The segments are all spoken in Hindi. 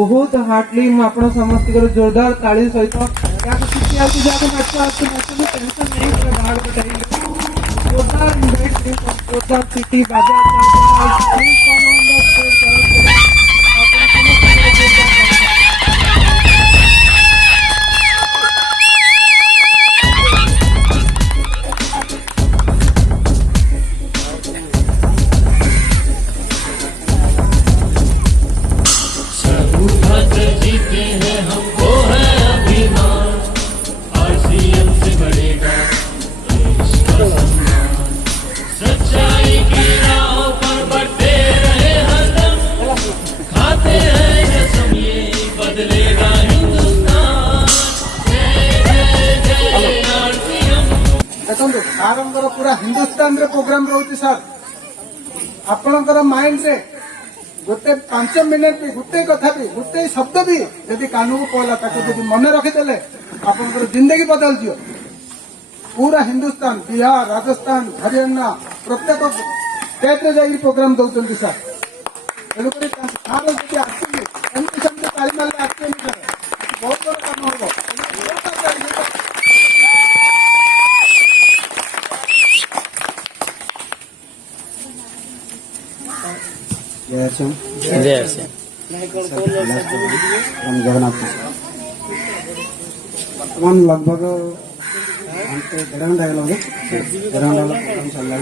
बहुत हार्डली आपण समस्त जोरदार ताली सहित टेंशन नहीं भाग जोरदार सिटी देखो सार पूरा हिंदुस्तान रे प्रोग्राम रोचे सर आपणकर माइंड रे गोटे 5 मिनट भी गोटे कथा भी गोटे शब्द भी यदि कान को पड़ा ताकि मन रखिदेले आपणकर जिंदगी बदल दियो। पूरा हिंदुस्तान बिहार राजस्थान हरियाणा प्रत्येक स्टेट रे जाई प्रोग्राम दउचंती सर तेणुक सार जब आसुनी एमती समझे ताली मारे आसुनी सर बहुत बड़ा काम होगा। जगन्नाथ बर्तमान लगभग देढ़ घंटा चलना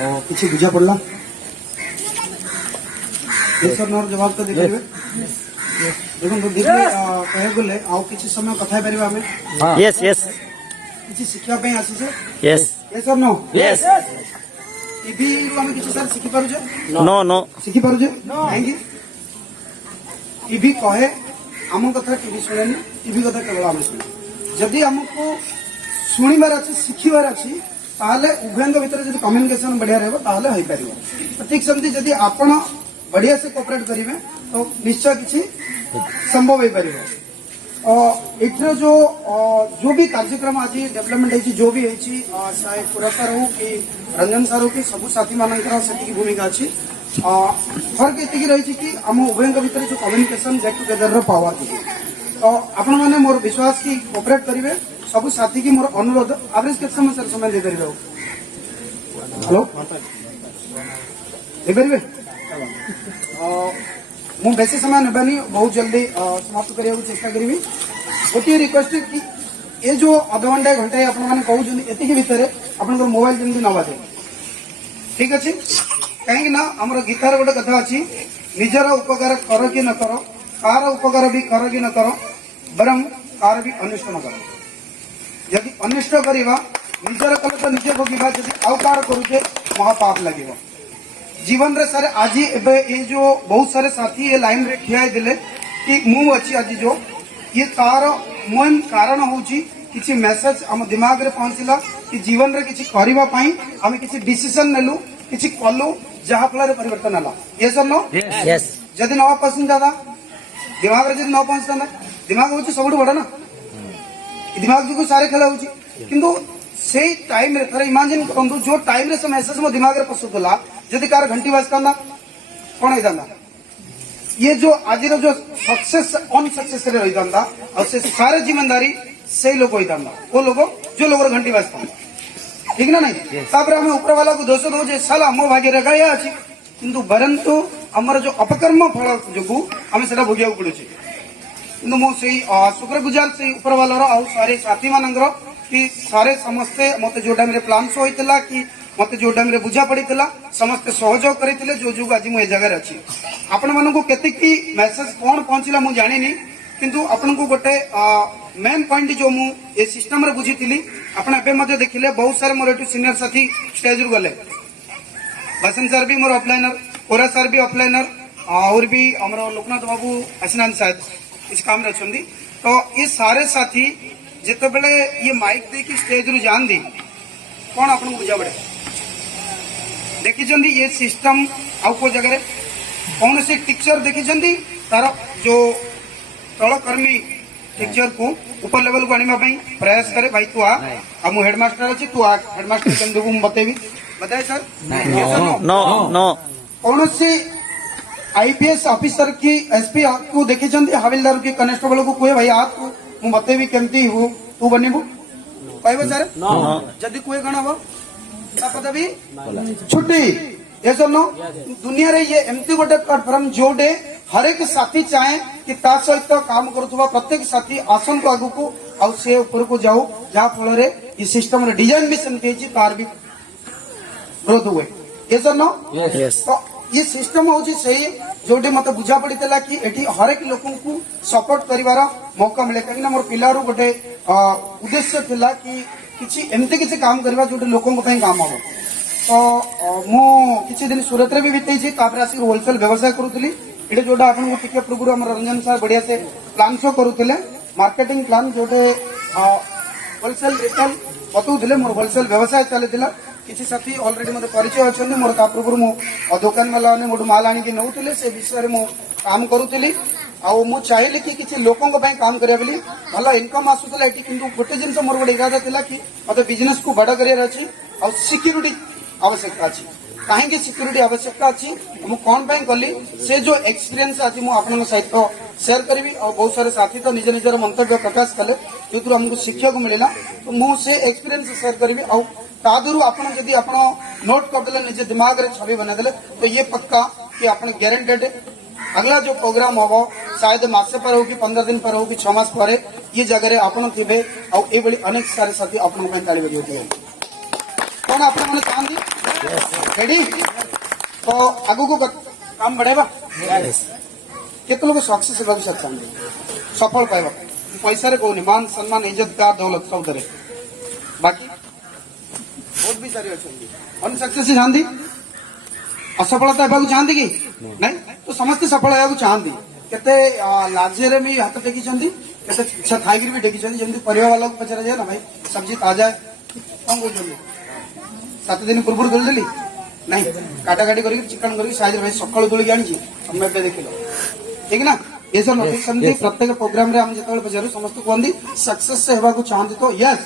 और किसी बुझा पड़ा नर जवाब तो देखिए देखो कह गले आउ किसी समय कथा पार आम यस यस किसी शिक्षा आसी यस यस और नो यस टीवी आम किसी सर शिखि पारे नो नो शिखि पारे कहीं टीवी कहे आम कथा टीवी शुणे टीवी कथा केवल आम शुणे जदि आमको शुणवार अच्छी शिखबार अच्छी उभयों भर जब कम्युनिकेशन बढ़िया रहा ठीक सेमती जदि आपण बढ़िया से कोऑपरेट करेंगे तो निश्चय किसी संभव हो पार। एठर जो भी कार्यक्रम आज डेवलपमेंट है जो भी है चाहे पुरस्कार हो कि रंजन सार हो कि सब साथी मानकर से भूमिका अच्छी फर्क ये रही कि आम उभयों भर जो कम्युनिकेशन गेट टुगेदर पावर तो आपण मैंने मोर विश्वास की कोऑपरेट करेंगे सब साथी की मोर अनुरोध एवरेज के समय सर समय दे पारे हेलो दे मु बेसी समय नेबानी बहुत जल्दी समाप्त करने को चेष्टा करी गोटे रिक्वेस्ट कि ये जो अध घंटा घंटे आपने कहते भितर आप मोबाइल जमी न बाजे ठीक अच्छे कहीं ना आम गीतार गोटे कथा अच्छी निजर उपकार कर कि न कर कार उपकार भी कर कि न कर बरम कार भी अनिष्ट न कर यदि अनिष्ट करवा निजर कले तो निजे भोगवा जब आउ कार करुचे महापाप लगे जीवन रे सारे आज ये जो बहुत सारे साथी ये लाइन रे ठिया दिले कि मु अच्छी आज जो ये तार मेन कारण होची किसी मेसेज आम दिमाग रे पहुंचला कि जीवन रे किसी करबा पई आम किसी डिसीजन नेलु किसी कलु जहा फल परिवर्तन हला ये सर नो यस जदि न पसंद ज्यादा दिमाग रे जदि न पहुंचता दिमाग होची सबुठ बड़ा ना दिमाग जो सारे खेला होची किंतु से टाइम रे थरे इमेजिन करंतु जो टाइम रे से मेसेज मो दिमाग रे पसुतला जदि कार घंटी बाजता कौन होता ये जो आज जो सक्सेस अनसक्सेस रही था और से सारे जिम्मेदारी से लोग होता वो लोग जो लोग घंटी बाजता ठीक ना नहीं तापर आम ऊपर वाला को दोष दो साला मो भाग्य रे गाया अच्छी किंतु बरंतु आमर जो अपकर्म फल जो आम से भोगिया पड़े कि मुझे शुक्रगुजार से ऊपर वाला आउ सारे साथी मानकर कि सारे समस्ते मत जो टाइम प्लान शो होता कि मत जो टाइम बुझा पड़ी समस्ते सहयोग करते जो जो आज मुझे जगह अच्छी आपण मानक केतिकी मेसेज कौन पहुंचला मुझे जानी किंतु आपण को गोटे मेन पॉइंट जो मुझे सिस्टम रे बुझी थी आपण देखिले बहुत सारे मोर सीनियर साथी स्टेज रू गले बसन सर भी मोर ऑफलाइनर ओरा सर भी ऑफलाइनर और भी हमारा लोकनाथ बाबू आसिनान शायद इस काम रे अच्छी तो ये सारे साथी जिते बेले ये माइक दे कि स्टेज रू जान दी कौन आपन बुझा पड़े देखी ये सिस्टम आउ को जगह कौन से टीचर देखी तार जो तलकर्मी टीचर को ऊपर लेवल को आने प्रयास करे भाई तू आ मु हेडमास्टर अच्छी तू आ हेडमास्टर केम देबू बताइबी बताए सर नो नो कौन से आईपीएस ऑफिसर की एसपी को देखी हविलदार की कनेस्टेबल को कहे भाई आ तू मु बतेबी केमती हूँ तू बनबू कहब सर जदि कहे कौन हम पदवी छुट्टी ये सब नो दुनिया रे ये एमती गोटे प्लेटफॉर्म जोडे हर एक साथी चाहे कि ता सहित काम करुवा प्रत्येक साथी आसन को आगु को आउ से ऊपर को जाऊ जहाँ फल ये सिस्टम रे डिजाइन भी सेमती तार भी ग्रोथ हुए ये सब नो तो ये सिस्टम हूँ सही जोटे मत बुझा पड़ा कि एटी हर एक लोक को सपोर्ट करिवार मौका मिले कहीं मोर पिलार गोटे उद्देश्य थिला कि किसी एमती किसी काम करवा जोटे लोकों को काम हम तो मु किसी दिन सूरत रे भी बीतेছি तापर आसी होलसेल व्यवसाय करूଥିଲି एटे जोटा आपन को टिके पूर्व हमर रंजन सर बढ़िया से प्लान शो करूଥିଲେ मार्केटिंग प्लान जोटे होलसेल रिटेल बतौଥିଲେ मोर होलसेल व्यवसाय चलैतिला किसी साथी ऑलरेडी मते परिचय अछन मोर ता पूर्व मु दुकान वाला ने मोड माल आनी के नउଥିଲେ से विषय रे मु काम करूଥିଲି आ मु चाहिए कि किसी लोकों को काम करिया बोली भल इनकम आसुଥିଲା एटी किंतु गोटे जिनस मोर गोटे इरादा थिला कि मते बिजनेस को बड़ा करिया अछि आ सिक्योरिटी आवश्यकता अच्छी कहीं सिक्योरिटी आवश्यकता अच्छी मु कौन पाई कली से जो एक्सपीरियंस आज मुझे आपन सहित शेयर करी और बहुत सारे साथी तो निज निजर मंतव्य प्रकाश कले जो हमको शिक्षा को मिलला तो मुझे एक्सपीरियंस शेयर करी और तादरू आपन जदि आपन नोट करदे निजे दिमाग रे छवि बनादे तो ये पक्का कि आपन गारंटेड अगला जो प्रोग्राम हम शायद मासे पर हो कि 15 दिन पर हो कि 6 मास पर ये जगह आपन थे और ये अनेक सारे साथी आपन ताली बजाई कौन आप चाहती रेडी तो आगु को काम बढ़ेगा केत लोग सक्सेस होगा चाहते सफल पाइबा पैसा रे कहूनी मान सम्मान इज्जत का दौलत सब दे बाकी बहुत भी सारी अच्छी अनसक्सेस चाहती असफलता होगा चाहती कि नहीं तो समस्त सफल होगा चाहती केते लाजे भी हाथ टेकी केते इच्छा थाई भी टेकी जमी परिवा वाला को पचरा जाए ना भाई सब्जी ताजा कौन कहते 7 दिन पूर्व तोली नहीं काटाकाटी कर चिकन कर साइज भाई सकाल तोलिक आनी समय देख ठीक ना ये सब समझे प्रत्येक प्रोग्राम रे हम जो पचारू समस्त कहती सक्सेस से होगा चाहते तो यस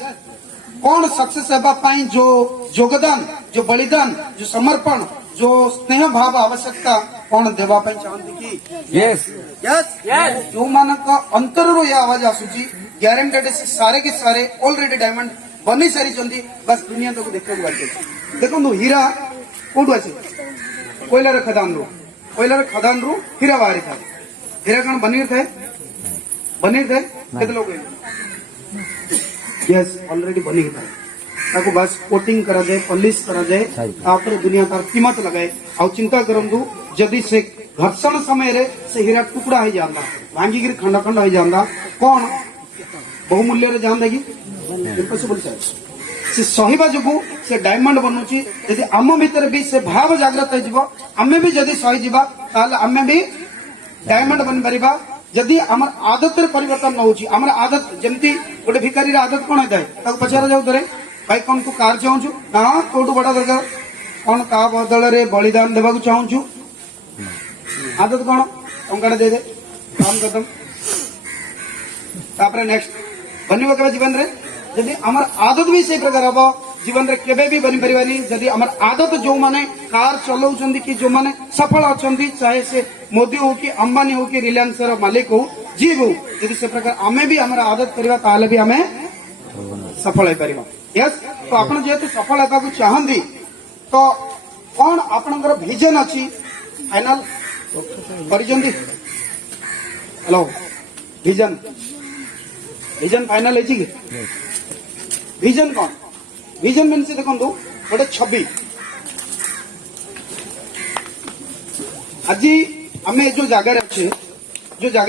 कौन सक्सेस होगापाई जो योगदान जो बलिदान जो समर्पण जो स्नेह भाव आवश्यकता कौन देवाई चाहती कि यस यस जो मानक अंतर रो यह आवाज आसूची ग्यारंटेड सारे के सारे ऑलरेडी डायमंड बनी सारी बस दुनिया तक देखा बाकी देखो हीरा कौटू आसे कोयलार खदान रु हीरा बाहरी था हीरा कौन बनीर थाए केते लोग यस ऑलरेडी बनीर थाए ताको बस कोटिंग करा जाए पॉलिश करा जाए तापर दुनिया तार कीमत लगाए आ चिंता करंतु जदि से घर्षण समय रे से हीरा टुकड़ा हो जाता भांगी गिर खंड खंड हो जाता कौन बहुमूल्य रे जान देगी इम्पॉसिबल से सहिबा जो से डायमंड बनुची यदि आम भीतर भी से भाव जागृत हो आमे भी जदि सही जीवा ताले आमे भी डायमंड बन परिबा जदि हमर आदत रे परिवर्तन न होची हमर आदत जमती गोटे भिखारी रे आदत कोन होय ताको पचारा जाऊ तरे भाई कौन तू कार चाहूँ ना कोटू बड़ा दरकार कौन का बदल रे बलिदान देवा चाहूँ आदत कौन टंका दे दे काम खत्म तापर नेक्स्ट बनिबो के जीवन रे यदि हमार आदत भी से प्रकार हम जीवन रे केबे भी बनी परिवानी यदि हमार आदत जो माने कार चलाउछंदी कि जो माने सफल अछंदी चाहे से मोदी हो कि अंबानी हो कि रिलायंस रो मालिक हो जी हो यदि से प्रकार हमें भी हमारा आदत करबा ताले भी हमें सफल हो परिबा यस तो आपण जेतु सफल हेबा को चाहंदी तो कौन आपनकर विजन अछि फाइनल परिजंदी हेलो विजन फाइनल है कि विजन कौन विजन मीन से देखो गोटे छवि आज आम जो जगार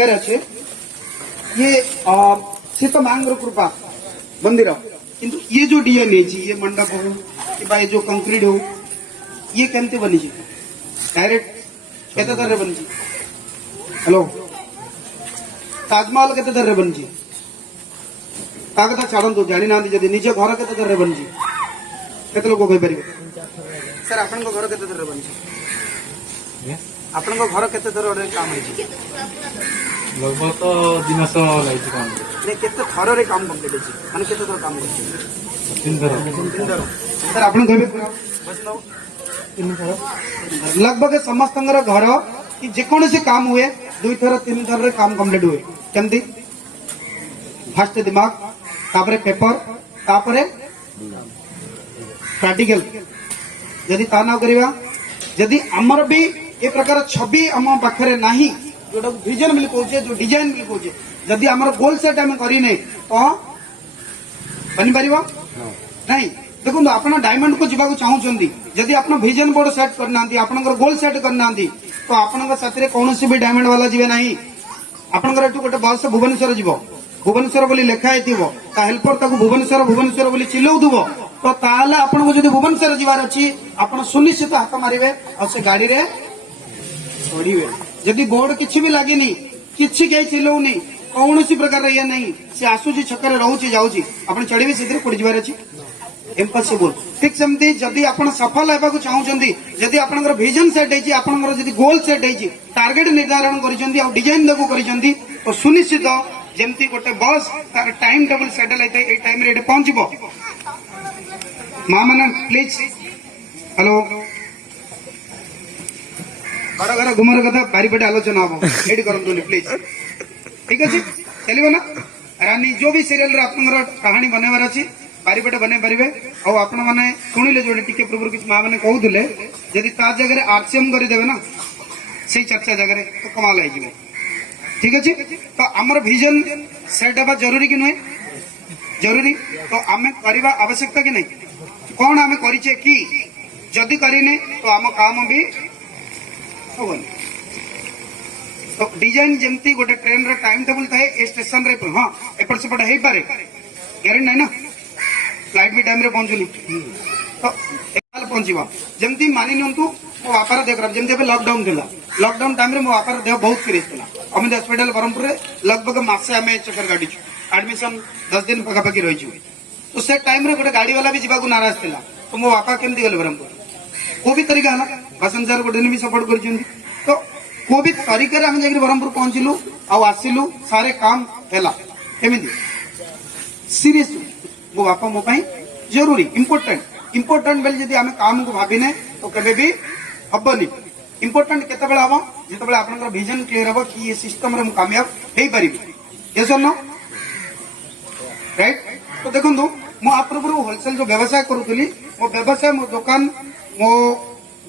अच्छे ये सीता मांग कृपा मंदिर किंतु ये जो डीएनए ये मंडप हो कि ये जो कंक्रीट हो ये केमती बनी डायरेक्ट केते दर बनी हेलो ताजमहल केते दर बनी ता कथा छाड़ू जानी ना जब निज घर के दर बनी केते लोग कही पारे सर आपण घर के दर बनी आपण घर के दर काम है लगभग तो 2 मास लाइछ काम नहीं केते थर रे काम कंप्लीट है माने केते थर काम करछी 3 थर सर आपण कहबे बस नो लगभग समस्त घर कि जेकोसी काम हुए 2 थर 3 थर काम कंप्लीट हुए केमती फास्ट दिमाग तापरे पेपर तापरे प्रैक्टिकल जदि ता ना करवा जदि आमर भी ए प्रकार छवि आम पाखे नाही जोटा विजन बोली कहे जो डिजाइन बोली कहे जदि आमर गोल सेट आम करने तो बनी पार नहीं देखो आप डायमंड को जावाक चाहूँगी जदि आप विजन बोर्ड सेट करना आपंकर गोल सेट करना तो आपंकर साथी कौन भी डायमंड वाला जी ना आपंकर गोटे बस भुवनेश्वर जीव भुवनेश्वर बोली लिखाई हेल्पर भुवनेश्वर भुवनेश्वर बोली चिल्लाऊब तो ताले आपको जब भुवनेश्वर जीवार अच्छी आप सुनिश्चित हाथ मारे और से गाड़ी रे चढ़े जदि बोर्ड किसी भी लगे किसी कहीं चिल्लाऊनी कौन प्रकार ये नहीं से आसूची छकरे रोचे जाऊँगी आप चढ़े से पड़ जावर अच्छी इम्पॉसिबल ठीक सेमती जदि आप सफल होगा चाहूँगी जदि आप विजन सेट होती गोल सेट होती टार्गेट निर्धारण कर डिजाइन देखो कर तो सुनिश्चित जमती गोटे बस तार टाइम टेबल सेटल होता है टाइम रे पहुंचबो माँ मैंने प्लीज हेलो घर घर घुमर कथा बारीपटे आलोचना हम ये करतु प्लीज ठीक अच्छे चलो ना रानी जो भी सीरियल आप कहानी बनवार अच्छी बारीपटे बनई पारे और आपण मैंने शुणिले जो टी पूर्व किसी माँ मैंने कहते जदि ता जगह आरसीएम करदे ना से चर्चा जगह तो कमाल हो ठीक अच्छे तो आमर विजन सेट हवा जरूरी कि नुहे जरूरी तो आम करवा आवश्यकता कि नहीं कौन आम करें कि जदि करें तो आम काम भी हम तो डिजाइन जमती गोटे ट्रेन रे टाइम टेबल थाए ए स्टेशन रे हाँ एपट सेपट हो पारे ग्यारंटी नहीं ना फ्लाइट भी टाइम रे पहुंचुनी तो पहुंचवा जमती मानि नियंतु मो बापार देह खराब जमी लॉकडाउन थी लॉकडाउन टाइम मो बापार देह बहुत सीरीयस थी अमित हॉस्पिटल ब्रह्मपुर लगभग मसे आम चक्कर काटी एडमिशन 10 दिन पखापाखि रही तो से टाइम गोटे गाड़ी वाला भी जावाक नाराज था तो मो बापा केमती गले ब्रह्मपुर को भी तरीका है भाषण सार गोटे भी सपोर्ट कर तो को भी तरीके आम जा ब्रह्मपुर पहुंचलु आसिलु सारे काम है सीरीयस मो बापा मो जरूरी इम्पोर्टेंट इम्पोर्टेंट बेल जब आम काम को भाविने तो केबे भी हबनी इम्पोर्टेंट केते बेला हम जेते बेला आपनकर विजन क्लियर हो कि ये सिस्टम रे मु कामयाब हेई परिबी यस और नो राइट तो देखंतु मु आपरपुर होलसेल जो व्यवसाय करूतली मो व्यवसाय मो दुकान मो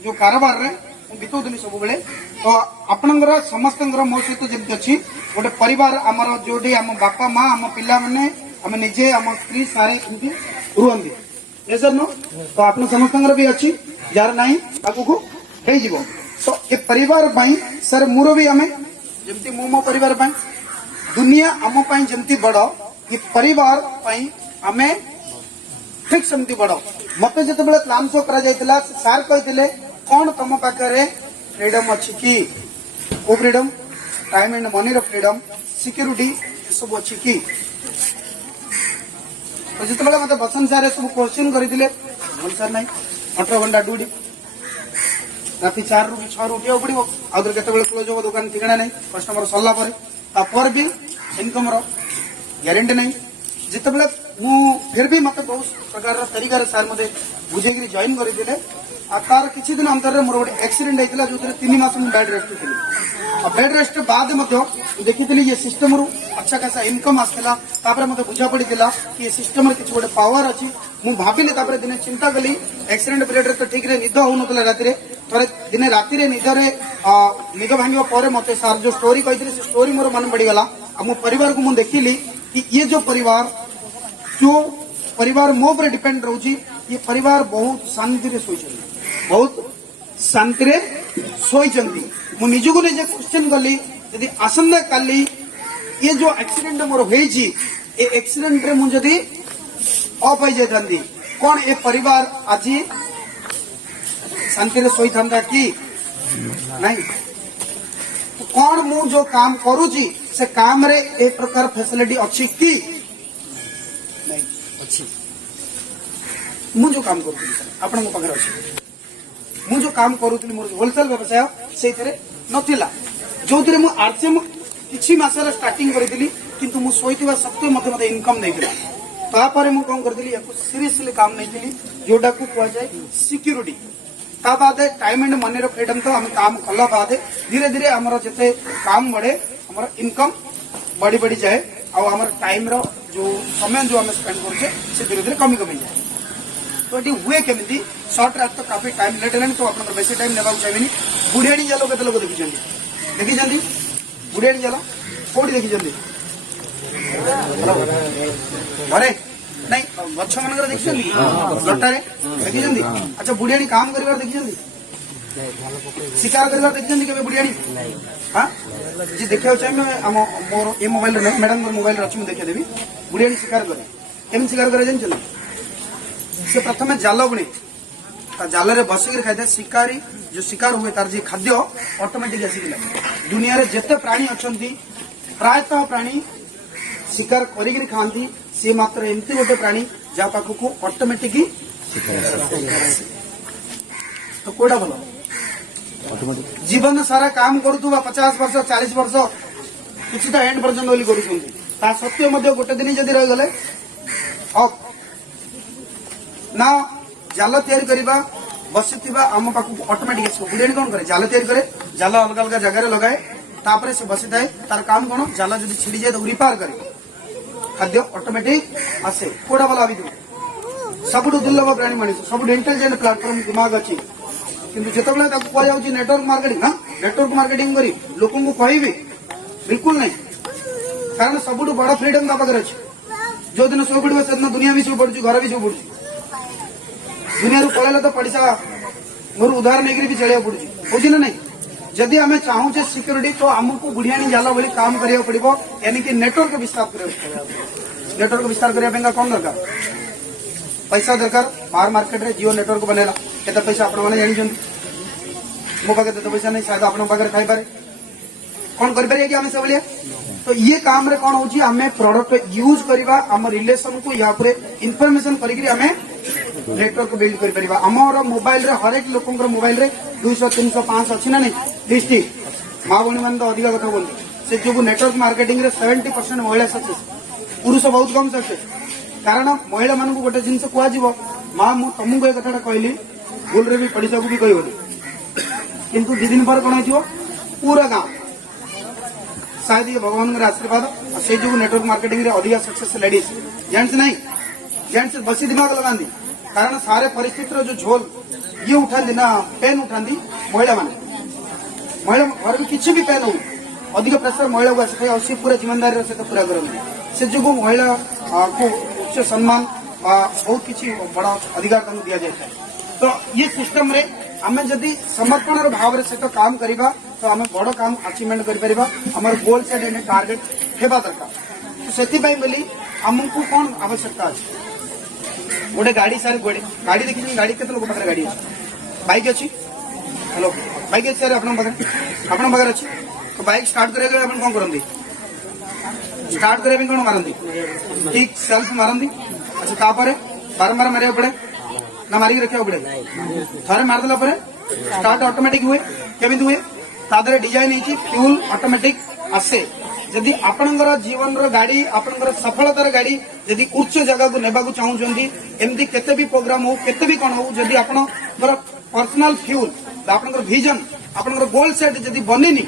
जो कारोबार रे मु बितौतली सब बेले तो आपनकर समस्तंकर मो सहित जेमति अछि गोटे परिवार हमर जोडी हम बापा मां हम पिल्ला माने हम निजे हम स्त्री सारे एमति रुहंदी यस और नो तो आपन समस्तंकर भी अछि जार नाही आगु को हेई जीवो तो ये परिवार पाई सर मोर भी आम जमती मो परिवार पाई दुनिया आम पाई जमती बड़ ये परिवार पाई आमे ठीक सेमती बड़ मत जो प्लान शो करा सार कहते कौन तुम पाखे फ्रीडम अच्छी कि को फ्रीडम टाइम एंड मनी रो फ्रीडम सिक्यूरीटी सब अच्छी कि तो जिते मत बसंत सारे सब क्वेश्चन करते सर ना 18 घंटा ड्यूटी राति 4 रू 6 उठा पड़ो आउे केत क्लोज हो दुकान ठिकाना नहीं कस्टमर सरला भी इनकम ग्यारंटी नहीं जिते फिर भी मत बहुत प्रकार तरीका सार मत बुझे जॉइन करते तार किसी दिन अंतर मोर गोटे एक्सीडेंट होता जो 3 मास बेड रेस्ट थी बेड रेस्ट बाद देखी ये सिस्टम रू अच्छा खासा इनकम आसला मत बुझा पड़ा कि ये सिस्टम किसी गोटे पावर अच्छी मुझे भाविली दिने चिंता कली एक्सीडेंट पीरियड तो ठीक निद हो ना राति थे दिने राति निद भांगा मत सार जो स्टोरी कहते से स्टोरी मोर मन पड़गला मो परिवार को मुझे देखिली कि ये जो परिवार मो पर डिपेंड रोची ये परिवार बहुत शांति रे सोई बहुत शांति रे सोई मु निजको निजे क्वेश्चन कली यदि आसंदा काली ये जो एक्सीडेंट मोर होईची ए एक्सीडेंट रे मु जदी ऑफ हो जाती कौन ए परिवार आज शांति रे सोई था कि नहीं तो कौन मु जो काम करूची से काम रे एक प्रकार फैसिलिटी अच्छी कि नहीं अच्छी मु जो काम करूची आपण मो पाखरे अछि मु जो काम करूली मोर होलसेल व्यवसाय से नथिला जो मु आरसीएम किछि मासर स्टार्टिंग करितली किंतु मु सोइतिबा सत्वे मते इनकम नैतिला तापर मु कोन करदिली याको सीरियसली काम नैतिली जोडा को कुआ जाय सिक्यूरिटी ता बाद टाइम एंड मनी रो फ्रीडम तो हम काम कला बाद धीरे धीरे हमर जते काम बढ़े हमर इनकम बढ़ी बढ़ी जाए और हमर टाइम रो जो समय जो हम स्पेंड करछे से धीरे धीरे कमी कमी जाए। तो ये हुए केमिति शॉर्ट रात तो काफी टाइम लेट हेलानी तो आपन बेसी टाइम नेबा चाहिए। बुढ़ियाणी जालो केते लोग देखी बुढ़ियाणी जालो कोडी देखी घरे नहीं गछ मन देखी लटारे देखी। अच्छा बुढ़ियाणी काम कर देखी शिकार कर देखी बुढ़ियाणी हाँ जी देखा चाहिए मोर ये मोबाइल मैडम मोबाइल अच्छी मुझे देखेदेवी बुढ़ियाणी शिकार करे केमी शिकार करे जान से प्रथम जाल बुणे जाल रे बसिक खाई शिकारी जो शिकार हुए तार जी खाद्य ऑटोमेटिक आसिक दुनिया रे जेते प्राणी अच्छी प्रायतः प्राणी शिकार करी खाती सी मात्र एमती गोटे प्राणी जहाँ पाखक ऑटोमेटिक तो कोटा भल जीवन सारा काम करुवा 50 वर्ष 40 वर्ष किसी एंड पर्यटन बोली कर सत्य गोटे दिन जदि रहीगले ना जाल तैयारी करवा बसी आम पाखक ऑटोमेटिक आस बुढ़ियाणी कौन करे जाल तैयारी करे जाल अलग अलग जगह लगाए तापर से बसी थाए तार काम कौन जाल जब छिड़ी जाए तो रिपेयर करे खाद्य ऑटोमेटिक आसे कोड़ा वाला भी सब दुर्लभ प्राणी मनीष सब इंटेलिजेंट प्लाटफॉर्म दिमाग अच्छी किंतु जितेबाला कहुच्छी नेटवर्क मार्केटिंग ना नेटवर्क मार्केटिंग करी लोक कहबी बिल्कुल नहीं कारण सब बड़ फ्रीडम ता पाखे अच्छे जो दिन शो पड़ो से दुनिया भी शो पड़ू घर भी शो पड़ू दुनिया पलैला तो पैसा घर उधार नहीं भी चलिया पड़ू ना नहीं जदि आम चाहूचे सिक्योरिटी तो आमको बुढ़ियाणी जाला भाई काम करा पड़ो यानी कि नेटवर्क विस्तार नेटवर्क विस्तार करने कौन दरकार पैसा दरकार बाहर मार्केट रे जियो नेटवर्क बनेला केते पैसा आपण माने जानि मो पाखे तो पैसा नहीं शायद आपण पाखे खाई पारे कौन कर पारे कि आम सब लिया तो ये काम रे कौन होची आमे प्रोडक्ट यूज करबा हम रिलेशन को या पर इन्फॉर्मेशन करी आमे नेटवर्क बिल्ड कर परिबा हमर मोबाइल रे हर एक लोकंकर मोबाइल रे 200 300 500 अछि ना नहीं लिस्ट मां बणी मान तो अधिक कथा बोल से जो नेटवर्क मार्केटिंग रे 70% महिला सक्सेस पुरुष बहुत कम सक्सेस कारण महिला मान को गोटे जिनस कहजिवो मां मु तुमको ए कथाटा कहली भूल रे भी पड़िसा को भी कहबोनी किंतु दि दिन पर कोन हिथियो पूरा गांव शायद ये भगवान का आशीर्वाद से जो नेटवर्क मार्केटिंग रे अधिक सक्सेस लेडीज जेंट्स नहीं जेंट्स बसी दिमाग लगाती कारण सारे परिस्थिति जो झोल ये उठाती ना पेन उठाती महिला महिला घर में किसी भी पेन हो अधिक प्रेसर महिला को आसी और सी पूरा जिम्मेदारी सहित पूरा करते से जो महिला को उच्च सम्मान बहुत किसी बड़ा अधिकार दि जाए तो ये सिस्टम रे आम जदि समर्पण भाव सहित काम करवा तो आम बड़ काम अचीवमेंट कर आमर गोल सेट एंड टार्गेट हेबा दरकार तो से बोली आमको कौन आवश्यकता अच्छे गोटे गाड़ी सारे गाड़ी देखी गाड़ी के लोक पाखे गाड़ी अच्छी बाइक अच्छी हेलो बाइक अच्छी सारे आप अच्छी तो बाइक स्टार्ट करने आप कौन करती स्टार्ट करने कौन मारती ठीक सेल्फ मारती अच्छा तापर बारंबार मारे पड़े ना मारिक रखा पड़े थे मारदेला स्टार्ट ऑटोमेटिक हुए केमी हुए तादर डिजाइन फ्यूल ऑटोमेटिक आसे जदि आपणकर जीवन गाड़ी आपणकर सफलतार गाड़ी जदि उच्च जगह को नेबा चाहूँगी एमती केते भी प्रोग्राम हो केते भी कौन हो जदि आपणकर पर्सनल फ्यूल आपणकर विजन आपणकर गोल सेट जदि बनिनी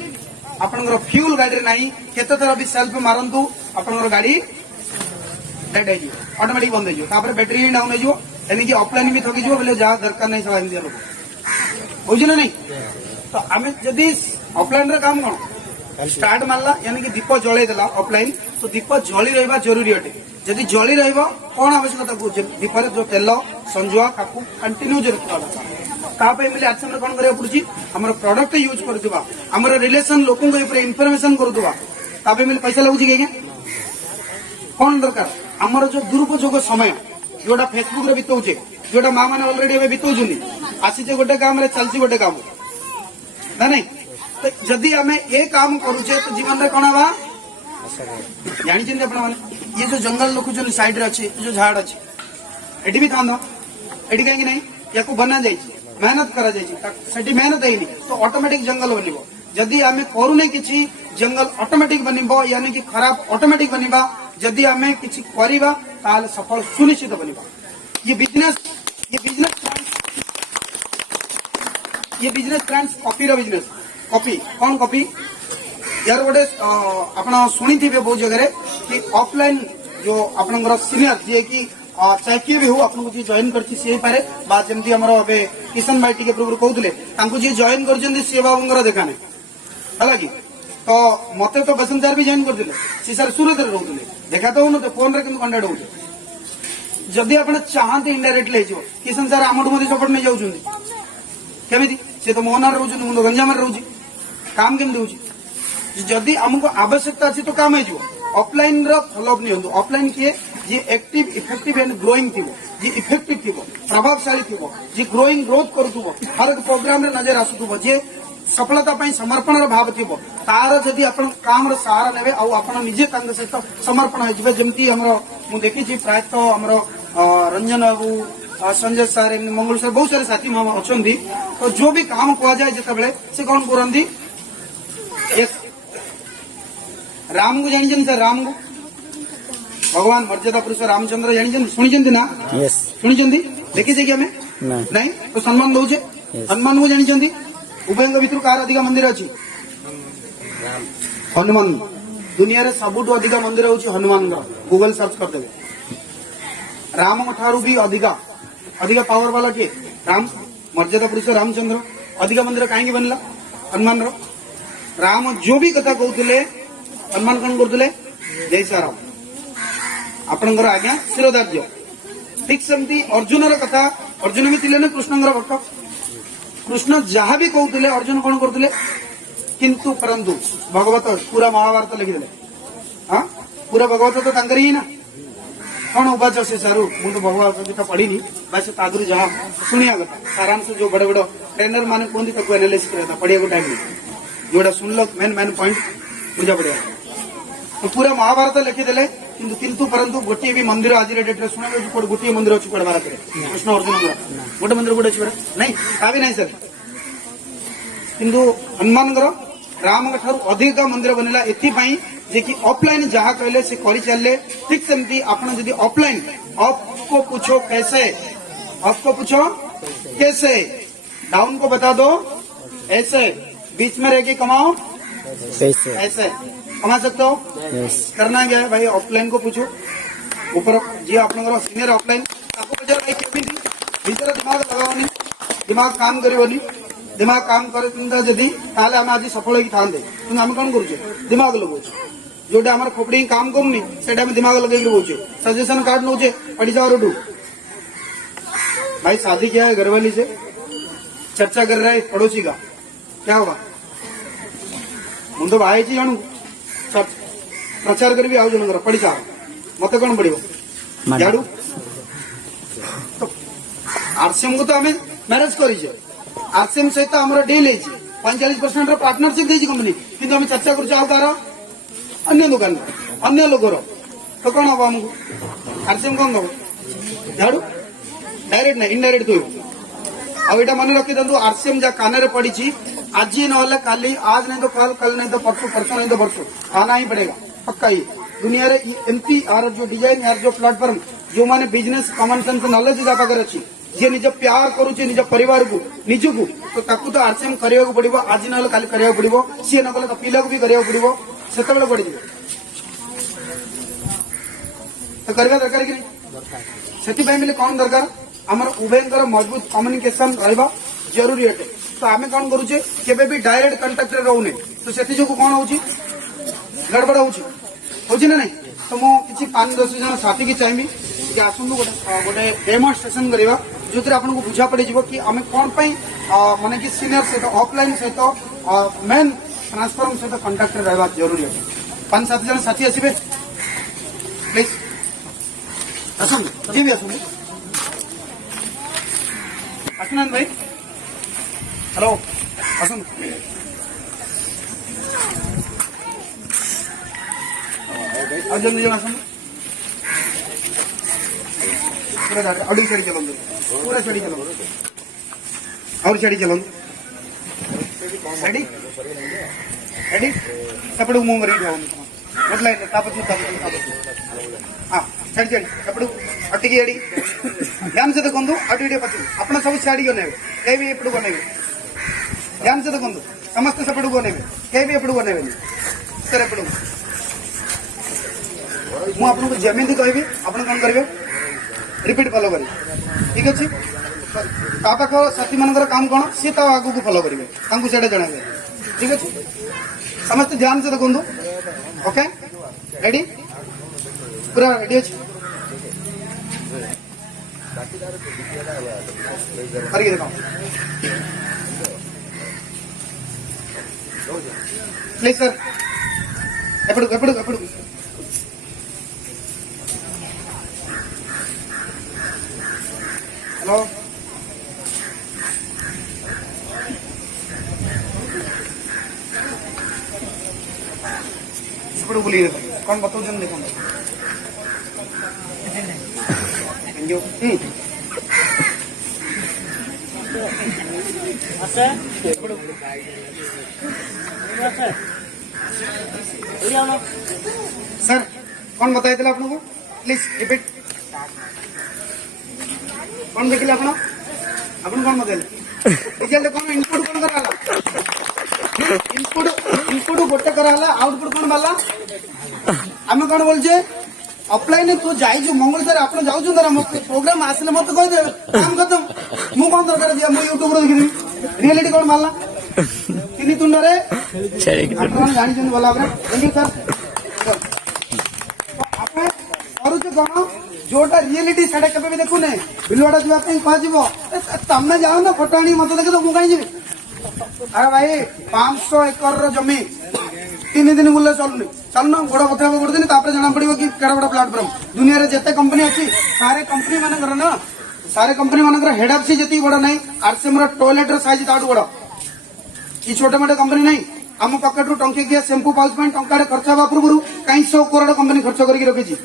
आपणकर फ्यूल गाड़ी नहीं केते थर भी सेल्फ मारंतु आपणकर गाड़ी डेड हो ऑटोमेटिक बंद हो बैटेरी ही डाउन हो यानी कि ऑफलाइन भी थकी बोले जहाँ दरकार नहीं सब एमती लोग बुझे ना नहीं तो आम जदि ऑफलाइन रे काम कौन स्टार्ट मारला यानी कि दीप जलई देला ऑफलाइन तो दीप जली रहा जरूरी अटे जदि जली रहा कौन आवश्यकता दीप जो तेल संजुआ काकू कंटिन्यू रखा मिले आक्शन कौन करा पड़ी आम प्रोडक्ट यूज करुवा आम रिलेशन लोक इनफर्मेशन करुवा मिले पैसा लगुच कि कौन दरकार आमर जो दुरुपयोग समय जोटा फेसबुक रे बिताऊे जोटा माँ मैंने अलरेडी बिताऊँ आसीचे गोटे काम चलती गोटे काम ना नहीं तो जदि आम ये काम करुचे तो जीवन में कौन हवा जानते ये जो जंगल लोक साइड रे अच्छे जो झाड़ अच्छे एटी भी खाना एटी कहीं नहीं या बना जाए मेहनत करा जाए मेहनत है तो ऑटोमेटिक जंगल बन जदि आम करूने किसी जंगल ऑटोमेटिक बनब यानी कि खराब ऑटोमेटिक बनवा जदि आम किसी करवा ताले सफल सुनिश्चित बनवा ये बिजनेस ये बिजनेस फ्रेंड्स कॉपी रो बिजनेस कॉपी कौन कॉपी यार गोटे आपण शुणी बहुत जगह कि ऑफलाइन जो आपनकर सीनियर जी की चाहे किए भी हो आपको जी जॉइन कर पारे जमी आम किशन भाई टी पूर्व कहते जी जॉइन कर सी बाबू देखा नहीं है कि तो मत तो बसंत सार भी जॉइन करते सी सार सूरत में रोते देखा तो हो फोन रे कंटाक्ट होते जदि आप चाहते इनडायरेक्टली हो किशन सार आम सपोर्ट नहीं जाऊँ केमी सी तो मोहन रोचे मुझे गंजाम रोचे काम केमती हो जदि आमको आवश्यकता अच्छी तो काम हो ऑफलाइन फॉलोअप नहीं हो ऑफलाइन किए जी एक्टिव इफेक्टिव एंड ग्रोइंग थी जी इफेक्टिव थी प्रभावशाली थी जी ग्रोइंग ग्रोथ करूँ हर एक प्रोग्राम रे नजर आसुव जी सफलता समर्पण भाव थी तार जदि आप काम सहारा ने आप निजे सहित समर्पण हो जमी मुझे देखी प्रायतः आमर रंजन बाबू संजय सार मंगल सार बहुत सारे साथी अच्छा तो जो भी काम कह जाए जिते से कौन करती राम को जानी सर राम को भगवान मर्यादा पुरुष रामचंद्र जानी शुणी ना शुणी देखी कि आम नहीं तो सम्मान दौचे हनुमान को जानी उभय भितर कार अधिक मंदिर अच्छी हनुमान दुनिया रे सबुठ अधिक मंदिर हूँ हनुमान गूगल सर्च करदे राम ठारू भी अधिक पावर वाला किए राम मर्यादा पुरुष रामचंद्र अधिक मंदिर कहीं बनला हनुमान राम जो भी कथा कहते हनुमान कौन करते जय साराम आपणकर आज्ञा शिरोधार्य ठीक सेमती अर्जुन कथा अर्जुन भी थे ना कृष्ण भक्त कृष्ण जहाँ भी कहते अर्जुन कौन करते किंतु परंतु भगवत पूरा महाभारत लिखिदे हाँ पूरा भगवत तो तंकर ही ना कौन उपाच से सारू मुझे भगवत गीता पढ़ी बस आगु जहाँ शुणिया कथा सारांश जो बड़े बड़ ट्रेनर मैंने कहते एनालिसिस करता पढ़िया को टाइम जोड़ा सुनल मेन मेन पॉइंट बुझा पड़ा तो पूरा महाभारत लिखिदे किंतु परंतु गोटे भी मंदिर आज डेट में शुणा गोटे मंदिर अच्छी कौन भारत में कृष्ण अर्जुन गोटे मंदिर गोटे अच्छी नहीं का भी नहीं सर किंतु हनुमान राम ठार अधिक मंदिर बनला एपाई जे कि ऑफलाइन जहाँ कहले से कर चलले ठीक सेमती आपन जदि ऑफलाइन आपको पूछो कैसे आपको पूछो कैसे डाउन को बता दो ऐसे बीच में रह के कमाओ ऐसे कमा सकते हो करना क्या है भाई ऑफलाइन को पूछो ऊपर जी आपन सीनियर ऑफलाइन भीतर दिमाग लगाओनी दिमाग काम करनी दिमाग काम कर जदि आम आज सफल होगी था आम कौन करुचे दिमाग लगाऊे जोटा आम खोपड़ी काम करूनी से दिमाग लगे रोचे सजेशन कार्ड नौचे पढ़ी जाओ रोडू भाई शादी क्या है घरवाली से चर्चा कर रहा है पड़ोसी का क्या होगा मुझे तो भाई जानू सब प्रचार कर भी आओ जन पढ़ी जाओ मत कौन पड़ो झाड़ू तो आरसीएम को तो आम मैरेज कर आरसीएम सहित आम डील 45% पार्टनरशिप कंपनी किंतु आम चर्चा कर अन्य दुकान अन्य लोकर तो कौन हम आमको आरसीएम कौन दब झाड़ू डायरेक्ट नहीं इनडायरेक्ट कह आईटा मन रखी दिखाँ आरसीएम जहाँ कान में पड़ी आज ना काली आज नहीं तो कल नहीं तो परसों नहीं तो परसों आना ही पड़ेगा पक्का ही दुनिया रे एमती यार जो डिजाइन यार जो प्लेटफॉर्म जो माने बिजनेस कॉमन सेंस नॉलेज जा पाकर अच्छी जे निज प्यार करुचे निज परिवार को निज को तो ताकू तो आरसीएम करने को पड़ो आज ना काली करने को पड़ो सी न कले तो पिला को भी करने को पड़ो से पड़ जाए तो करवा दरकार कि से कौन दरकार आम उभयर मजबूत कम्युनिकेशन रहा जरूरी अटे तो आम कौन करुचे केबे भी डायरेक्ट कंटाक्ट रोने तो से जो कौन हो गड़बड़ हो ना नहीं तो मुझे 5-10 जन साथी की चाहिए कि आसतु गोटे डेमोन्स्ट्रेशन करवा जो आपको बुझा पड़ कि आम कौन माने कि सीनियर सहित ऑफलाइन सहित मेन ट्रांसफॉर्म सहित कंटाक्ट रहा जरूरी है 5-7 जन साथी आसबे प्लीज आसतु जी भी आसतु आसुना भाई हेलो आसतु आज जल्दी जन आसतु पूरा अड़ी साड़ी चलो पूरा साड़ी चलो और साड़ी चलो रेडी रेडी तपड़ू मुंह रेडी हो मतलब तापचू हाँ छाड़ी छाड़ी तपड़ू अटिकी अड़ी ध्यान से देखो अटी पचू अपना सब छाड़ी बनेबे कहीं भी एपड़ू बनेबे ध्यान से देखो समस्त सेपटू बनेबे कहीं भी एपटू बनेबे सर एपटू मु आपको जमीन कहबी आप कौन करेंगे रिपीट फॉलो करेंगे ठीक अच्छे ता पाख साथी मान काम कौन सी आगू को फॉलो करेंगे से जन ठीक अच्छे समस्त ध्यान से देखो ओके रेडी पूरा रेडी अच्छे करके देखो प्लीज सर एपड़ू एपड़ू एपड़ू हेलो एपड़ू बोलिए देखो कौन बताओ देखो थैंक यू सर कौन बताई थे आपको प्लीज रिपीट कौन देखिले आप कौन बताइले रिजल्ट कौन इनपुट कौन कराला इनपुट गोटे कराला आउटपुट कौन बाला आम कौन बोलचे ऑफलाइन तू जाइजु मंगल सर आप जाऊँ तारा प्रोग्राम आसले मत कहीदे काम खत्म मु कौन दरकार दिया मु यूट्यूब रे देखी रियलिटी कौन मारला तीन तुंडरे आप जानी भला थैंक यू सर आप करुचे कौन जोटा रियलिटी साढ़े केवे भी देखुने बिलवाड़ा जावाई कह तमें जाओ ना फोटो आनी मत देखे तो मुझे कहीं जी अरे भाई 500 एकर जमी 3 दिन बुले चलुनी चलना गोड़ कथा गोटे दिन जना पड़ो कि केड़ा बड़ा प्लाटफर्म दुनिया जिते कंपनी अच्छी सारे कंपनी मानकर ना सारे कंपनी मानकर हेड ऑफिस जी बड़ा नहीं आरसीएम टॉयलेट साइज ताठू बड़ ये छोटे मोटे कंपनी नहीं आम पकेट रू टंके किया शैम्पू पाउच में टंका खर्च हवा पूर्व कहीं 100 करोड़ कंपनी खर्च करके रखी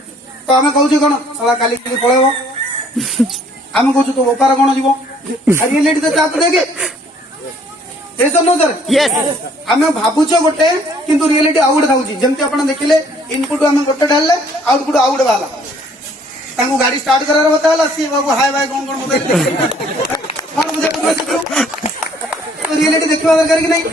तो आम कहूँ कौन सला काली पलैब आम कहूँ तो बेपार कौन जीव रियलिटी तो चाह देखे नो सर आम भावुच गोटे किंतु रियलिटी आउ गोटे थाउची जमती आप देखिले इनपुट आम गोटे ढाले आउटपुट आउ गोटे बाहला गाड़ी स्टार्ट करार बताला सी बाबू हाय भाई कौन कौन बुझे रियलिटी देखा दरकार कि नहीं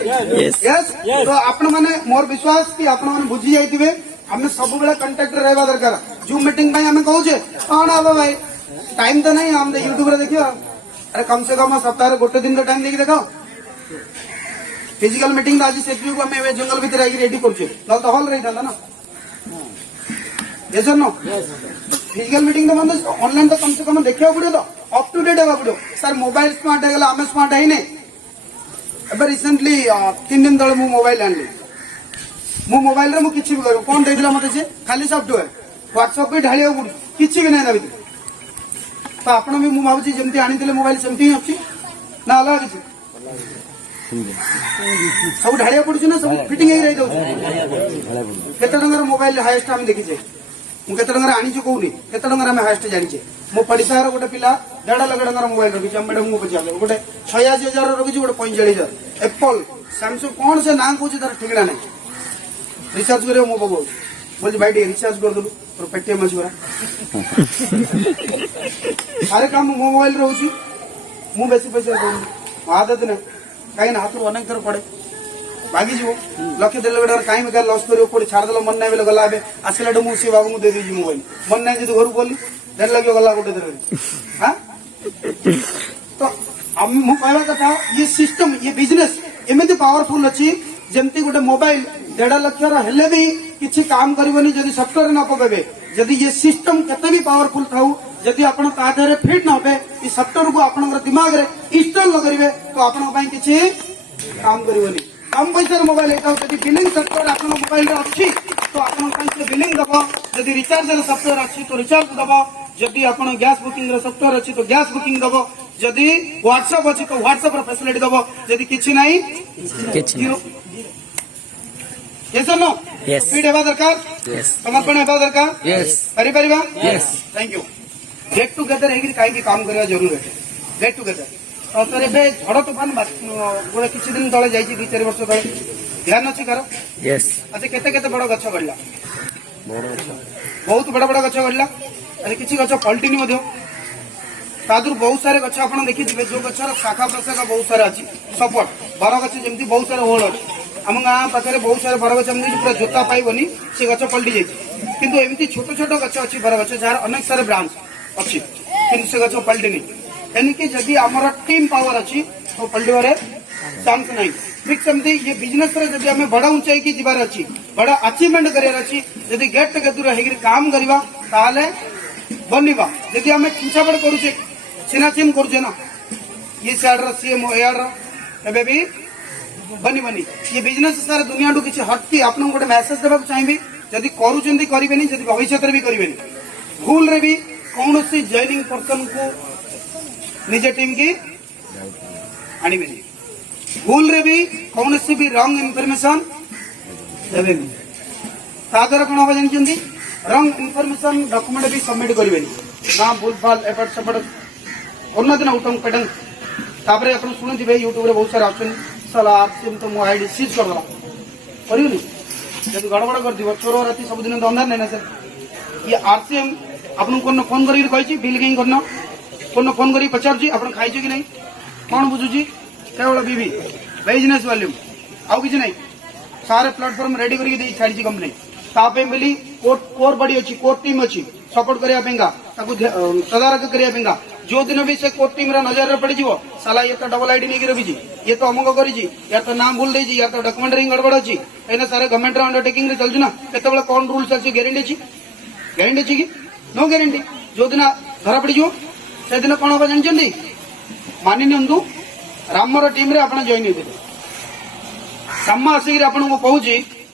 यस तो आपण माने मोर विश्वास कि आपण माने बुझी जाइथिबे हमें सब बेला कांटेक्ट रहबा दरकार जूम मीटिंग भाई हमें कहूचे कौन आबा भाई टाइम तो नहीं हम यूट्यूब रे देखियो अरे कम से कम सप्ताह गोटे दिन टाइम देखि देखो फिजिकल मीटिंग आज से हमें जंगल भीतर आई रेडी करछे न तो हॉल रही था ना यस और नो फिजिकल मीटिंग तो बंद ऑनलाइन तो कम से कम देखियो पड़ो तो अप टू डेट होगा पड़ो सर मोबाइल स्मार्ट है आम स्मार्ट है नहीं अब रिसेंटली 3 दिन तले मु मोबाइल आनली मु मोबाइल रे मु किछि भी करू कोन देथिला मते से खाली सॉफ्टवेयर व्हाट्सएप पे ढालिया पड़ू किछि भी नहीं दाबी तो आपण भी मु भाबुची जेमती आनिथिले मोबाइल सेमती ही अछि ना अलग किछि सब ढालिया पड़ुछि ना सब फिटिंग हे रही दउ केते टंगर मोबाइल हाईएस्ट हम देखि जे मु केते टंगर आनी छु कोउनी केते टंगर हम हाईएस्ट जानि छे मो पडिसा रो गोटे पिला 1.5 लाख टंगर मोबाइल रखि हम मैडम मु पचाले गोटे 86,000 रखि गोटे 45,000 एप्पल सैमसंग कौन से नाम कहूँ तार ठिकना नहीं रिचार्ज करे मो बाबू बोल भाई टे रिचार्ज कर दलु तोर पेटीएम अछि बरा सारे काम मो मोबाइल रहउछि मु बेसी पैसा दउ आदत न काई ना हाथ अनेक थर पड़े भागी जीवो लक्ष 1.5 लाख काई में लॉस करियो कोडी छाड़ दलो मन नाही बेले गला बे आसला मु से बाबू मु दे देजी मोबाइल मन नाही जदी घर बोली 1.5 लाख गला गोटे दिन हां तो मु कहवा कथा ये सिस्टम ये बिजनेस एमती पावरफुल अच्छी जमती गोटे मोबाइल 1.5 लाख हेले भी किसी काम करबनी जदि सॉफ्टवेयर न पकेबे जदि ये सिस्टम केते भी पावरफुल थाउ जदि आपण ता देहरे फिट न होबे ई सॉफ्टवेयर को आपण दिमाग रे इंस्टॉल न करिवे तो आपण पई किछि काम करबनी कम पैसा मोबाइल एटा जदि बिलिंग सॉफ्टवेयर आपण मोबाइल रे अछि तो आपण पई बिलिंग दबो जदि रिचार्ज रे सॉफ्टवेयर अछि तो रिचार्ज दबो जदि आपण गैस बुकिंग रे सॉफ्टवेयर अछि तो गैस बुकिंग दबो जदि व्हाट्सएप अछि तो व्हाट्सएप रो फैसिलिटी दबो जदि किछि नाही किछि यस नो Yes. स्पीड हेबा दरकार Yes. समर्पण हेबा दरकार Yes. करि परिबा Yes. Thank you get together हेगिर काई की काम करबा जरूर है गेट टुगेदर तो सर एबे झड़ तूफान गोटे किछि दिन तळे जाईची 2-4 वर्ष तळे ध्यान अछि करो Yes. अच्छा केते केते बड़ गछ गडला बहुत बड़ बड़ गछ गडला अरे किछि गछ पलटिनी मध्य तादुर बहुत सारे गछ आपण देखि दिबे जो गछर शाखा प्रशाखा बहुत सारा अछि सपोर्ट बरगछ जमी बहुत सारा होल अच्छे आम गाँ पाखे बहुत सारा बरगछ पूरा जोता पाइबनी से गछ पलटि जाइए किंतु एमती छोट छोट गछ अच्छी बरगछ जार अनेक सारा ब्रांच अच्छी कि से गछ पलटिनी यानी जदि आमर टीम पावर अच्छी तो पलटिबार चांस नहीं ठीक सेमती ये बिजनेस जब आम बड़ ऊंचाई की जीवार अच्छी बड़ अचीवमेंट करार अच्छी जदि गेट टुगेदर होकर काम करवा ताले बनवा जदि आम छुछापड़ करुचे चिनाचिन करुचे ना ये सियाड़ सीएम एयाड़ भी बनी बनी ये बिजनेस सारा दुनिया टू किसी हटकी आप गोटे मेसेज देवा चाहिए जदि करुँच करेंगे जदि भविष्य भी करेंगे भूल रे भी कौन सी जॉइनिंग पर्सन को निज टीम की आने भूल रे भी कौन सी भी रंग इनफॉरमेशन देवे द्वारा कौन हम जानते रंग इनफॉरमेशन डॉक्यूमेंट भी सबमिट करेंगे ना भूल भाल एपट सेपट करना ना उठंग पेटंग तापर आप शुणुवे यूट्यूब रे बहुत सारा ऑप्शन साला आरसीएम तो मो आईडी सीज करदेला करूनी जब गड़बड़ कर दिव चोर राति सब दिन अंधार नहीं ना सर ये आरसीएम आपन कोन फोन करी कहि बिल कहीं करना कोन फोन करी पचार आप खाई कि नहीं कौन बुझुची केवल बीबी बिजनेस वॉल्यूम आउ किसी नहीं सारे प्लेटफॉर्म रेडी करके छाड़ी कंपनी तापे मिली कोर बड़ी अच्छी कोर टीम अच्छी सपोर्ट करने तदारख करने जो दिन भी से कोर टीम नजर पड़ साला ये तो डबल आईडी नहीं रखी ये तो अमुक करी या तो नाम भूल देती या तो डॉक्यूमेंटरी गड़बड़ अच्छी कहीं सारे गवर्नमेंट अंडरटेकिंग चलुँ ना केत कौन रूल्स अच्छी ग्यारंटी अच्छी कि नो ग्यारंटी जो दिन धरा पड़ से दिन कौन हम जानते मानि नियंतु रामर टीम रे आपण जॉइन होते सामा आसिक आपको कहूँ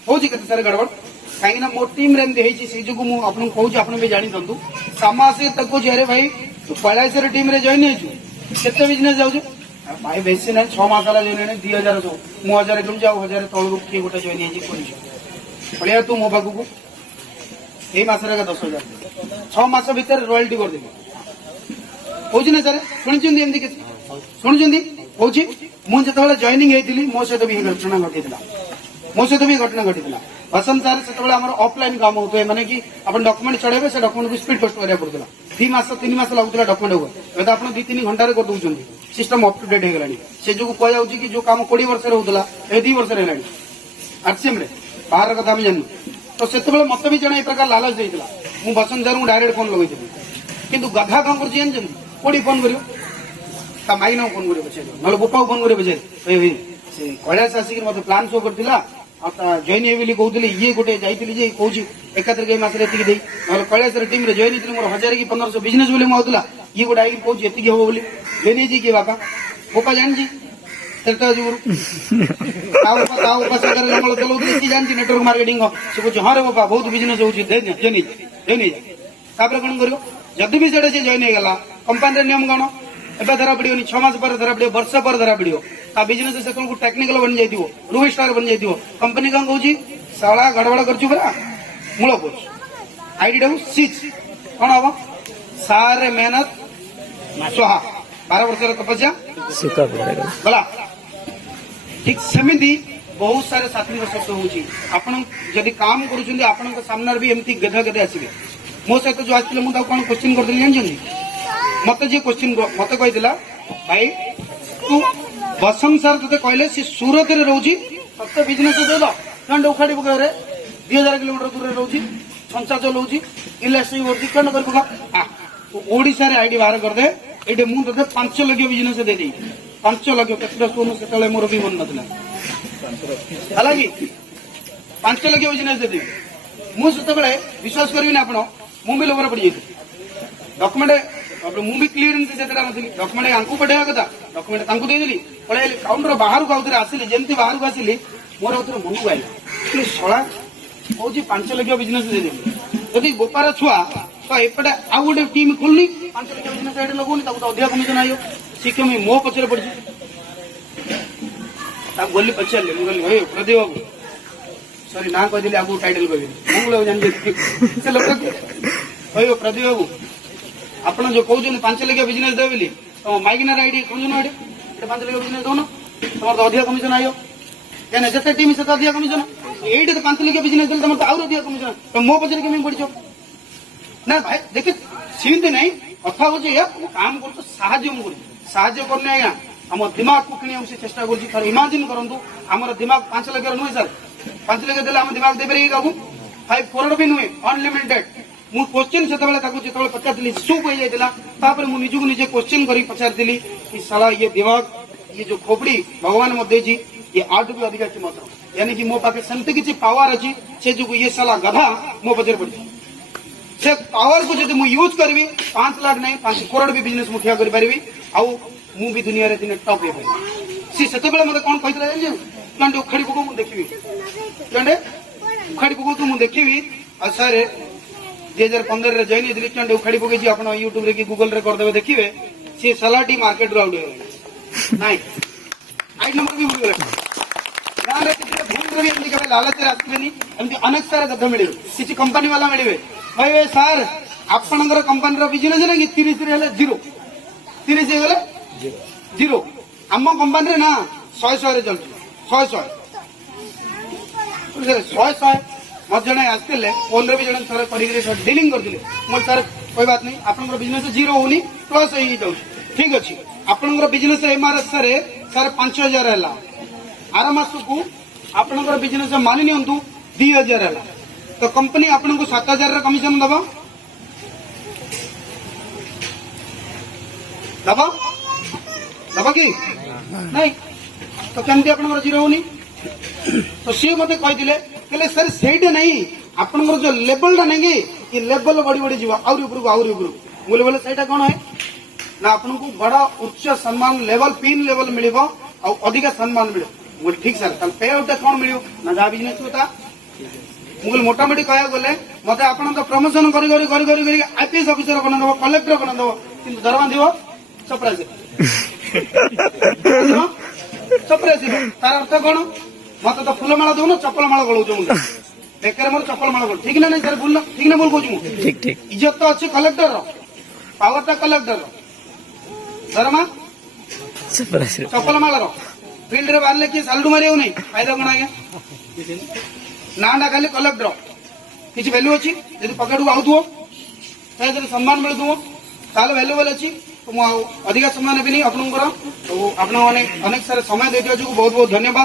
हूँ के सारे गड़बड़ कहीं मो टीम से जो मुझे कहूँ आप भी जानी था सामा आसिक कहे अरे भाई तू कैलाश टीम रे जॉइन होते बिजनेस जाऊ भाई बेसी ना 6 मास जॉइन 2000 सब मु 1000 कम जाऊ 1000 तलू किए गोटे जॉइन पड़िया तू मो पाखक यही मसरे 10,000 6 मास भितर रॉयल्टी करदेवी कौन ना सर शुणी एमती शुणुंट कौन मुझे जॉइनिंग होती मो सहित भी घटना घटी मो सहित भी घटना घटी बसंत सारे से ऑफलाइन काम होते मैंने कि आप डॉक्यूमेंट चढ़ेबे से डॉक्यूमेंट को स्पीड पोस्ट करा पड़ता 2 मास 3 मास लगुला डॉक्यूमेंट को आप 2-3 घंटे कर दौरान सिस्टम अप टू डेट होगा से जो कह कि जो काम 20 वर्ष होता है 2 वर्ष है आरसीएम बाहर कथा आम जानू तो से मत भी जड़े प्रकार लालच देता मुझे बसंत सार डायरेक्ट फोन लगे कि गधा कौन कर जानते कौटी फोन कर माइना फोन कर बचे ना बोपा फोन कर बचे कैलाश आसिक मत प्लान शो करता जॉइन हे कहते ये गोटे जाइए कौन एकाथर मसरे ये ना कैलाश टीम जॉइन होती मोर 1000 कि 1500 बिजनेस बोले मुझे ये गोटे आई कौन ये हम बोली जॉइन किए बापा बोपा जानी चलाऊ सी जानी नेटवर्क मार्केटिंग से कहे हाँ रे बापा बहुत बिजनेस होनी कौन कर जदि भी से जॉइन होगा कंपानी नियम कौन एवं धरा पड़ोनी 6 मास पर धरा पड़ो वर्ष पर धरा पड़ो बिजनेस से टेक्निकल बन जाइए रूबी स्टार बन जाइए कंपनी कौन कहूँ साला गड़बड़ कर मूल कोच आईडी टाइम सीच कौन हम सारे मेहनत स्वाहा 12 वर्ष तपस्या गला ठीक सेमती बहुत सारे सात्विक शब्द होती जदि काम कर सामने भी एमती गेधा गेधे आसवे मो सहित जो आसते मुझे कौन क्वेश्चन करदेली जानते मत जी क्वेश्चन मत कही भाई तू बसंत सार ते कहले सी सूरत रे रोजी सत्य बिजनेस दे दो कंड उखाड़ी पकड़े 2000 किलोमीटर दूर रोजी संचा चलाऊँ इलेक्ट्रिक होती कौन कर पका ओडिशा रे आईडी बाहर कर दे ये मुझे 5 लाख बिजनेस दे 5 लाख केतटा सोनू से मोर भी मन नाला हालांकि 5 लाख बिजनेस दे मुझे विश्वास करें आप मुझे लोभर पड़ जाइए डॉक्यूमेंट मुझे क्लीयरेंस से डॉक्यूमेंट आंकु पठेगा कथा डॉक्यूमेंट देदेली पलैली काउंटर बाहर को आउे आसिली जमी बाहर को आसिली मोर आउे मन को आई शला कौन 5 लाख बिजनेस देदेली जदि बोपार छुआ तो एपटे आउ गोटे टीम खोलनी 5 लाख बिजनेस ये लगौनी अधिक कमिशन आयो सी कमी मो पचर पड़ी गली पचारे मुझे प्रदीप बाबू सॉरी ना कहदेली आपको टाइटल कहली जान से लोग कह प्रदीप बाबू आप जो कहते 5 लाख बिजनेस दे बोली तुम माइकिनार आईडी खोजन 5 लाख बिजनेस दौन तुम तो अधिक कमिशन आयो क्या जिते टीम से अधिक कमिशन ये तो 5 लाख बिजनेस तुम तो आउ अधिक कमिशन तो मो पचर कमी पड़ ना भाई देखे सीमती नहीं कथा हूँ काम कर करने आज्ञा आम दिमाग को किणी से चेष्टा कर इमाजिन करूँ आम दिमाग 5 लाख नुहे सर 5 लाख देते आम दिमाग देपर क्या 5 करोड़ भी नुहे अनलिमिटेड मु क्वेश्चन जो पचारि शू हो जाता निजक निजे क्वेश्चन कर पचारि कि साला ये दिमाग ये जो खोपड़ी भगवान मत देजी ये आठ भी अधिक की मात्र यानी कि मो पाखे सेमती किसी पावर अच्छी से जो ये साला गधा मो पचर पड़ी से पावर को जब मुझे यूज करी 5 लाख नहीं 5 करोड़ भी बिजनेस मुठिया कर पारि आउ मु भी दुनिया रे दिन टॉप हो सी से मत कौन कहते जान उखाड़ी पको मुझे देखी चंडे उखाड़ी पको तो मुझे देखी और सर 2015 जैन थी चंडे उखाड़ी पकई आप यूट्यूब रे कि गूगल रे करदे देखिए सी सलाटी मार्केट रू आउट नाई 8 नंबर भी भूल गाँव भूल भी लालच आसबेनि एमती अनेक सारा गध मिले किसी कंपनी वाला मिले भाई सार आपणकर कंपनी बिजनेस ना कि 30 जीरो 30 जीरो आम कंपनी ना 100 चलती 100 मत जड़े आसते फोन रे भी जड़े सर कर डीलिंग करते मोर सर कोई बात नहीं आपंकर बिजनेस जीरो होनी प्लस हो ठीक अच्छे आपंकर बिजनेस एमआरएस सर 5000 है आर मास को आपंकर बिजनेस मानि नियंतु 2000 है तो कंपनी आपन को 7000 कमिशन दबा दबा दबा कि नहीं तो केमती आपन जीरो होनी तो सी मत कहते सर से नहीं आपन जो लेवल नहीं कि लेवल बढ़ी बढ़ी जीव आहरी उपरको बोले बोले सहीटा कौन है ना आपन को बड़ा उच्च सम्मान लेवल पिन लेवल मिल अधिक सम्मान मिले बोले ठीक सर पे आउट कौन मिल ना जहाँ बिजनेस होता मुझे मोटामोटी कह गले मत आप प्रमोशन कर आईपीएस ऑफिसर बना कलेक्टर बना कि दरमा दिव सरप्राइज सरप्राइज तार अर्थ कौन मत तो फूलमाला दौन चप्पल माला गलाऊ मुझे बेकार मोर चप्पल माला गल ठीक ना नहीं सर भूल ठीक ना बोल कहूँ इज्जत तो अच्छे कलेक्टर पावर कलेक्टर दरमा चप्पल माला फिल्ड रे बाहर किए सालू मारे नहीं फायदा कौन आज्ञा ना खाली कलेक्टर किसी भैल्यू अच्छी यदि पकेट को आउथो सम्मान मिलुव ताल भैल्युएबल अच्छी तो मुझे अधिक समय नेबी आपंकर तो आप अनेक सारा समय देते बहुत बहुत धन्यवाद।